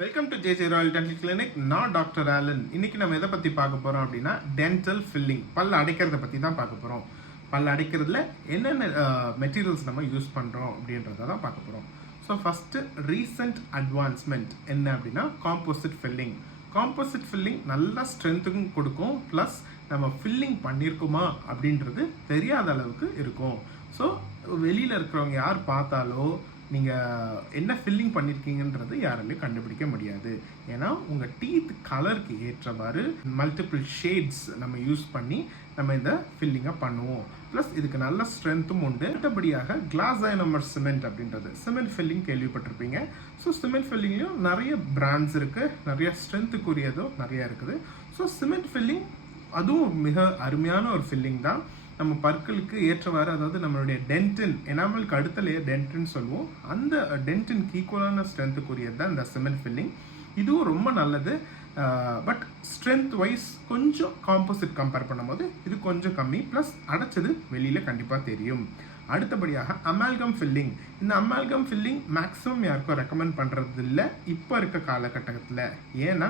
Welcome to J royal dental clinic நான் doctor Alan இன்னைக்கு நம்ம எதை பற்றி பார்க்க போகிறோம் அப்படின்னா டென்டல் ஃபில்லிங் பல் அடைக்கிறத பற்றி தான் பார்க்க போகிறோம் பல் அடைக்கிறதுல என்னென்ன மெட்டீரியல்ஸ் நம்ம யூஸ் பண்ணுறோம் அப்படின்றத தான் பார்க்க போகிறோம் ஸோ ஃபஸ்ட்டு ரீசெண்ட் அட்வான்ஸ்மெண்ட் என்ன அப்படின்னா காம்போசிட் ஃபில்லிங் காம்போசிட் ஃபில்லிங் நல்லா ஸ்ட்ரென்த்துக்கும் கொடுக்கும். ப்ளஸ் நம்ம ஃபில்லிங் பண்ணியிருக்குமா அப்படின்றது தெரியாத அளவுக்கு இருக்கும். ஸோ வெளியில் இருக்கிறவங்க யார் பார்த்தாலோ நீங்கள் என்ன ஃபில்லிங் பண்ணியிருக்கீங்கன்றது யாருமே கண்டுபிடிக்க முடியாது. ஏன்னா உங்கள் டீத் கலருக்கு ஏற்றவாறு மல்டிபிள் ஷேட்ஸ் நம்ம யூஸ் பண்ணி நம்ம இந்த ஃபில்லிங்கை பண்ணுவோம். ப்ளஸ் இதுக்கு நல்ல ஸ்ட்ரென்த்தும் உண்டு. அடுத்தபடியாக கிளாஸ் நம்பர் சிமெண்ட் அப்படின்றது. சிமெண்ட் ஃபில்லிங் கேள்விப்பட்டிருப்பீங்க. ஸோ சிமெண்ட் ஃபில்லிங்லேயும் நிறைய பிராண்ட்ஸ் இருக்குது நிறைய ஸ்ட்ரென்த்துக்குரியதும் நிறையா இருக்குது. ஸோ சிமெண்ட் ஃபில்லிங் அதுவும் மிக அருமையான ஒரு ஃபில்லிங் தான். நம்ம பற்களுக்கு ஏற்றவாறு அதாவது நம்மளுடைய டென்டின் எனாமலுக்கு அடுத்த லேயர் டென்டின் சொல்லுவோம். அந்த டென்டின்க்கு ஈக்குவலான ஸ்ட்ரென்த்துக்குரியது தான் இந்த சிமெண்ட் ஃபில்லிங் இதுவும் ரொம்ப நல்லது. பட் ஸ்ட்ரென்த் வைஸ் கொஞ்சம் காம்போசிட் கம்பேர் பண்ணும்போது இது கொஞ்சம் கம்மி. ப்ளஸ் அடைச்சது வெளியில் கண்டிப்பாக தெரியும். அடுத்தபடியாக அமால்கம் ஃபில்லிங் இந்த அமால்கம் ஃபில்லிங் மேக்ஸிமம் யாருக்கும் ரெக்கமெண்ட் பண்ணுறது இல்லை இப்போ இருக்க காலகட்டத்தில். ஏன்னா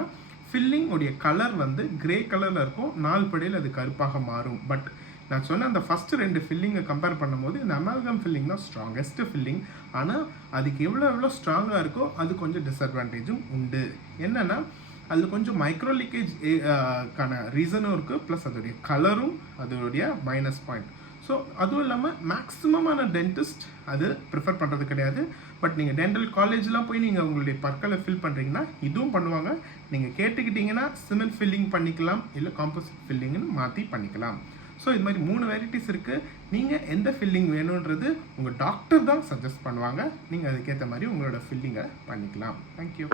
ஃபில்லிங் உடைய கலர் வந்து கிரே கலரில் இருக்கும். நாள் படியில் அது கருப்பாக மாறும். பட் நான் சொன்ன அந்த ஃபஸ்ட்டு ரெண்டு ஃபில்லிங்கை கம்பேர் பண்ணும்போது இந்த அமால்கம் ஃபில்லிங் தான் ஸ்ட்ராங்கஸ்ட் ஃபில்லிங் ஆனால் அதுக்கு எவ்வளோ எவ்வளோ ஸ்ட்ராங்காக இருக்கோ அது கொஞ்சம் டிஸ்அட்வான்டேஜும் உண்டு. என்னென்னா அதில் கொஞ்சம் மைக்ரோ லீக்கேஜ் கான ரீசனும் இருக்குது ப்ளஸ் அதோடைய கலரும் அதோடைய மைனஸ் பாயிண்ட் ஸோ அதுவும் இல்லாமல் மேக்ஸிமமான டென்டிஸ்ட் அது ப்ரிஃபர் பண்ணுறது கிடையாது. பட் நீங்கள் டென்டல் காலேஜ்லாம் போய் நீங்கள் உங்களுடைய பற்களை ஃபில் பண்ணுறீங்கன்னா இதுவும் பண்ணுவாங்க. நீங்கள் கேட்டுக்கிட்டிங்கன்னா சிமெண்ட் ஃபில்லிங் பண்ணிக்கலாம் இல்லை காம்போசிட் ஃபில்லிங்னு மாற்றி பண்ணிக்கலாம். ஸோ இது மாதிரி மூணு வெரைட்டிஸ் இருக்குது நீங்கள் எந்த ஃபில்லிங் வேணுன்றது உங்கள் டாக்டர் தான் சஜஸ்ட் பண்ணுவாங்க. நீங்கள் அதுக்கேற்ற மாதிரி உங்களோட ஃபில்லிங்கை பண்ணிக்கலாம். தேங்க்யூ